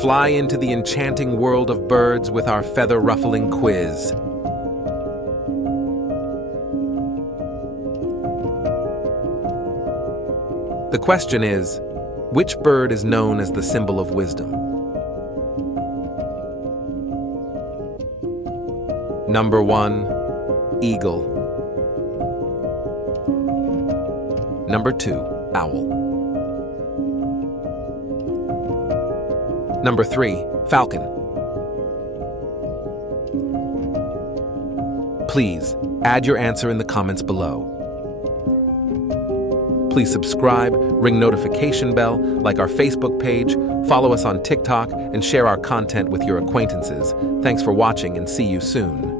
Fly into the enchanting world of birds with our feather-ruffling quiz. The question is, which bird is known as the symbol of wisdom? Number 1, eagle. Number 2, owl. Number 3, falcon. Please, add your answer in the comments below. Please subscribe, ring notification bell, like our Facebook page, follow us on TikTok, and share our content with your acquaintances. Thanks for watching and see you soon.